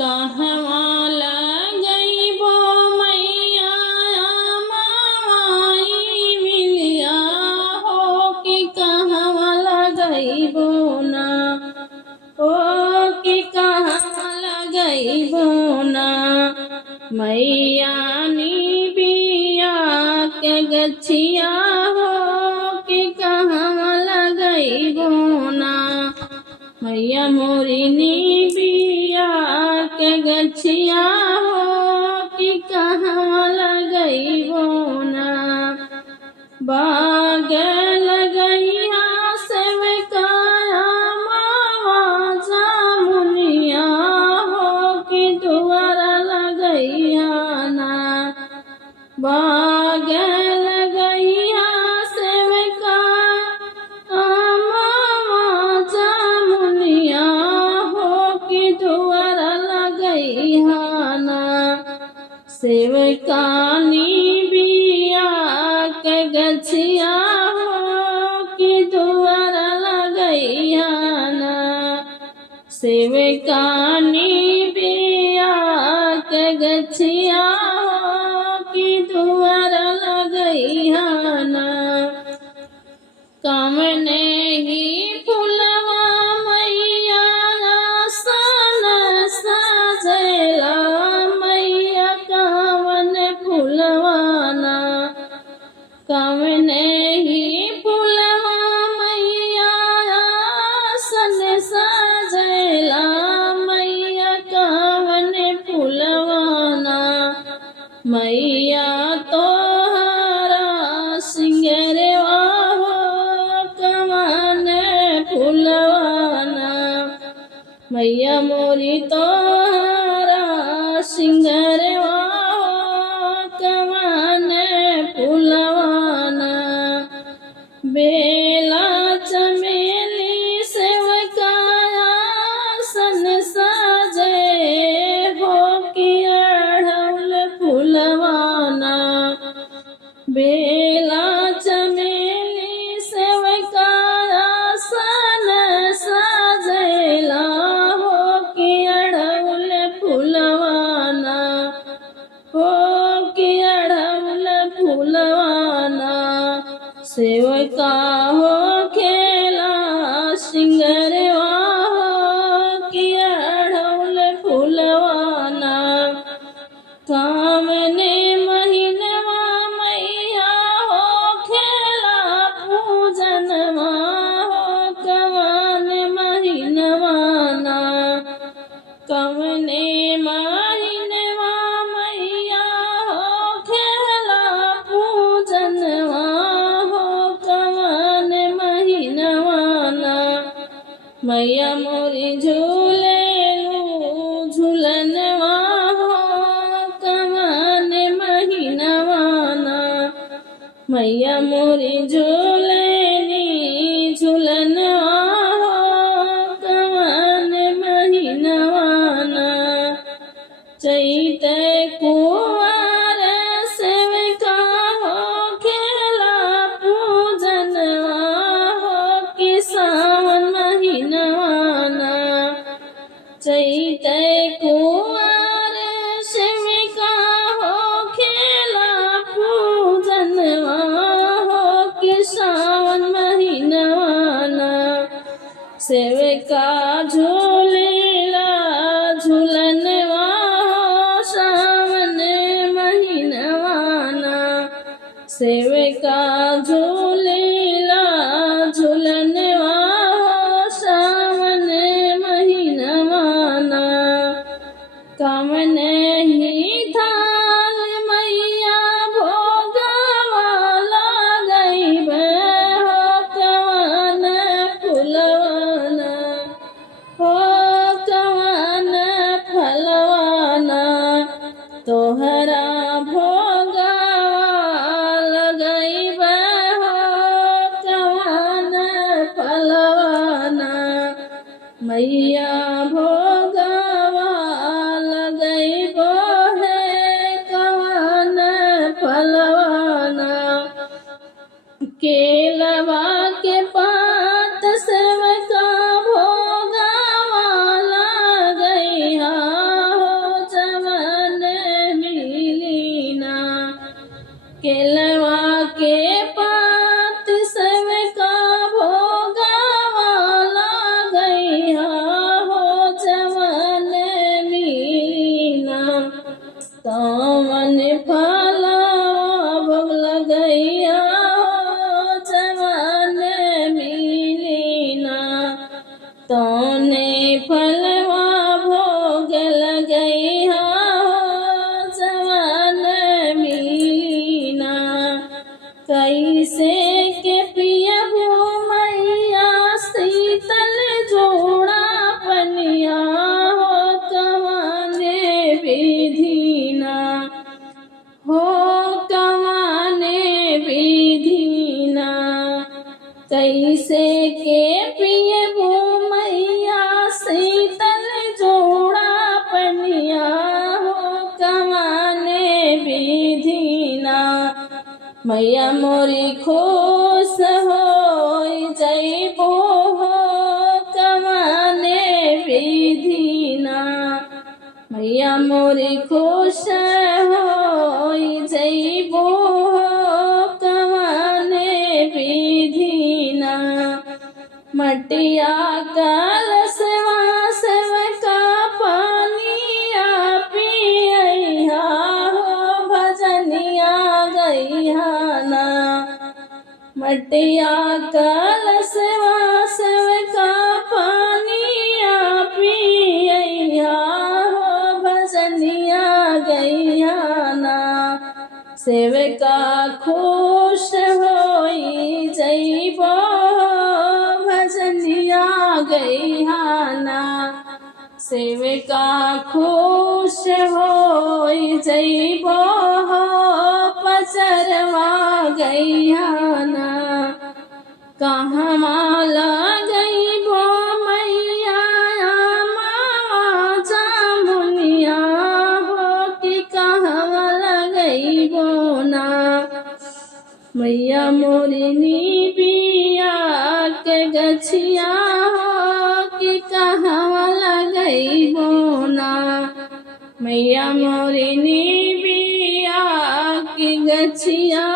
कहवा लगइबो मैया माई मिलिया हो कि कहवा लगइबो ना हो कि कहवा लगइबो ना मैया नी बिया के गछिया हो कि कहवा लगइबो ना मैया मोरी नी बिया के गछिया हो कि कहवा लगइबो ना बाग लगइया सेवकाया मावा जामुनिया हो कि दुआरा लगइया ना बाग लगइया सेवका मावा जामुनिया हो कि दुआरा लगइया ना सेवकानी बिया के गछिया हो कि दुआरा लगइया ना सेवकानी बिया के गछिया हो कि दुआरा लगइया ना कमने ही फुलवा मैया सन सजेला मैया कवन फुलवाना कमने ही फुलवा मैया सन सजेला मैया कवन फुलवाना मैया तोहरा सिंगरवा हो कवन फुलवाना मैया मोरी तोहरा सिंगरवा हो कवन फुलवाना बेला चमेली सेवकाया सन सजे हो कि अढ़ौल फुलवाना बेला चमेली सेवकाया सन सजेला हो कि अढ़ौल फुलवाना हो कि अढ़ौल फुलवाना सेवका हो खेला सिंगरवा हो कि अढ़ौल फुलवाना कामने महीनवा मैया हो खेला पूजनवा हो कवन महीनवाना कवने महीनवा मैया हो खेला पूजनवा हो कवन महीनवाना मैया मोरी झूलेलू झूलनवा हो कवन महीनवाना मैया मोरी झूलेनी झूलनवा हो कवन महीनवाना चैत कुंवर सेवका हो खेला पूजनवा हो कि सावन महीनवाना चैत कुंवर सेवका हो खेला पूजनवा हो कि सावन महीनवाना सेवका झूलेला झूलनवा हो सावन महीनवाना सेवका झूलेला झूलनवा हो सावन महीनवाना कमन ही थाल मैया भोगवा लगइबे हो कवन फुलवाना हो कवन फलवाना तोहरा भोगवा लग मैया मोरी खुश होई जइबो हो कवने विधिना मैया मोरी खुश होई जइबो हो कवने विधिना मटिया कलशवा सेवका पानिया पियैहा हो भजनिया गैहा ना मटिया कलशवा सेवका पानिया पियैहा हो भजनिया गैहा ना सेवका खुश होई जइबो भजनिया गैहाना सेवका खुश होई जइबो पचरवा गैहाना कहवा लगइबो मैया मावा जामुनिया हो कि कहवा लगइबो ना मैया मोरी निबिया के गछिया हो कि कहवा लगइबो ना मैया मोरी निबिया के गछिया